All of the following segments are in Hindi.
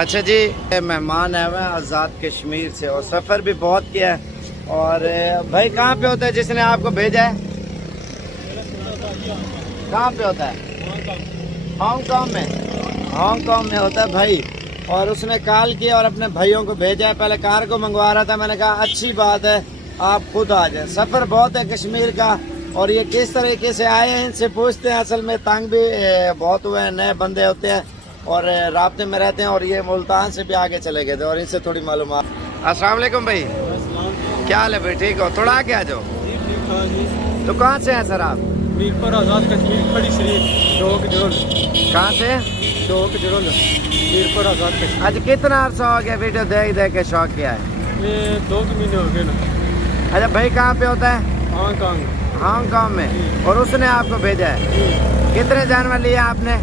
अच्छा जी, मेहमान आए हुए हैं आज़ाद कश्मीर से और सफ़र भी बहुत किया है। और भाई कहाँ पे होता है जिसने आपको भेजा है? कहाँ पे होता है? हांगकांग में। हांगकांग में होता है भाई। और उसने कॉल किया और अपने भाइयों को भेजा है। पहले कार को मंगवा रहा था, मैंने कहा अच्छी बात है आप खुद आ जाए। सफ़र बहुत है कश्मीर का और ये किस तरीके से आए हैं इनसे पूछते हैं। असल में तंग भी बहुत हुए हैं, नए बंदे होते हैं और राब्ते में रहते हैं। और ये मुल्तान से भी आगे चले गए थे और इनसे थोड़ी मालूमात। अस्सलाम वालेकुम भाई, क्या हाल है भाई? ठीक हो? थोड़ा आगे आ जाओ। तो कहाँ से हैं सर आप? मीरपुर आज़ाद कश्मीर खड़ी शरीफ डोक जरुल। कहाँ से? डोक जरुल मीरपुर आज़ाद कश्मीर। अच्छा, कितना अर्सा हो गया वीडियो देख देख के शौक किया है? ये 2 महीने हो गए ना। अच्छा भाई कहाँ पे होता है? हांगकांग। हांगकांग में। और उसने आपको भेजा है? कितने जानवर लिए आपने?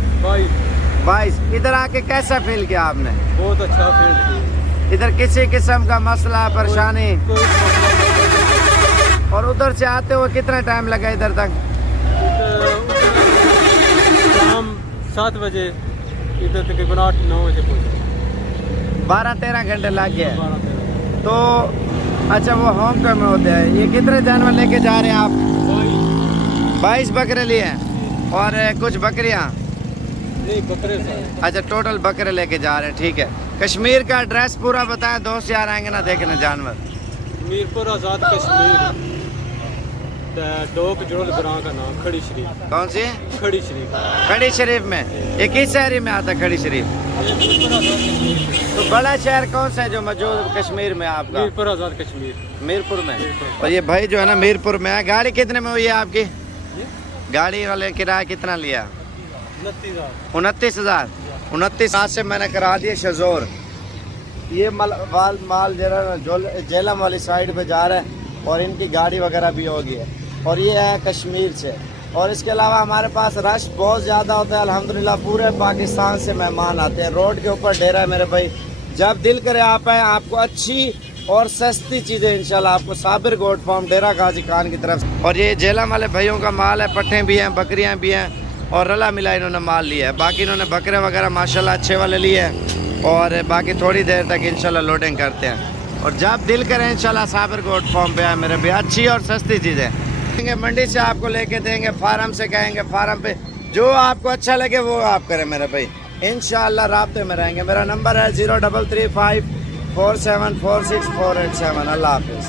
22। इधर आके कैसा फील किया आपने? बहुत अच्छा फील किया। इधर किसी किस्म का मसला परेशानी? और उधर से आते हुए कितना टाइम लगा इधर तक? शाम 7 बजे इधर तकरीबन 8-9 बजे पहुँचे। 12-13 घंटे लग गए। 12-13। तो अच्छा, वो हांगकांग में होते हैं। ये कितने जानवर लेके जा रहे हैं आप? 22 बकरे लिए हैं और कुछ बकरियाँ? नहीं, बकरे सारे। अच्छा, टोटल बकरे लेके जा रहे हैं। ठीक है, कश्मीर का एड्रेस पूरा बताएं, दोस्त यार आएंगे ना देखने जानवर। मीरपुर आज़ाद कश्मीर डोक जरुल ग्राम का नाम खड़ी शरीफ। कौन सी? खड़ी शरीफ। खड़ी शरीफ में। ये किस शहर में आता है खड़ी शरीफ? मीरपुर आज़ाद कश्मीर। तो बड़ा शहर कौन सा है जो मौजूद कश्मीर में आपका? मीरपुर आज़ाद कश्मीर। मीरपुर में। और ये भाई जो है ना मीरपुर में है। गाड़ी कितने में हुई है आपकी? गाड़ी वाले किराया कितना लिया? 29,000। 29,000 से मैंने करा दिया शजोर। ये माल जरा जेलम वाली साइड पे जा रहा है और इनकी गाड़ी वगैरह भी होगी है। और ये है कश्मीर से। और इसके अलावा हमारे पास रश बहुत ज़्यादा होता है अल्हम्दुलिल्लाह। पूरे पाकिस्तान से मेहमान आते हैं। रोड के ऊपर डेरा है मेरे भाई। जब दिल करे आप आए, आपको अच्छी और सस्ती चीज़ें इंशाल्लाह आपको साबिर गोट फार्म डेरा गाजी खान की तरफ से। और ये जेलम वाले भाइयों का माल है। पट्ठे भी हैं, बकरियाँ भी हैं और रला मिला इन्होंने माल लिया है। बाकी इन्होंने बकरे वगैरह माशाल्लाह अच्छे वाले लिए हैं और बाकी थोड़ी देर तक इंशाल्लाह लोडिंग करते हैं। और जब दिल करें इंशाल्लाह साबिर गोट फार्म पे आए मेरे भाई। अच्छी और सस्ती चीज़ें मंडी से आपको लेके देंगे, फार्म से कहेंगे फार्म पे जो आपको अच्छा लगे वो आप करें मेरे भाई। इंशाल्लाह राब्ते में रहेंगे। मेरा नंबर है 0335 4746 487। अल्लाह हाफिज़।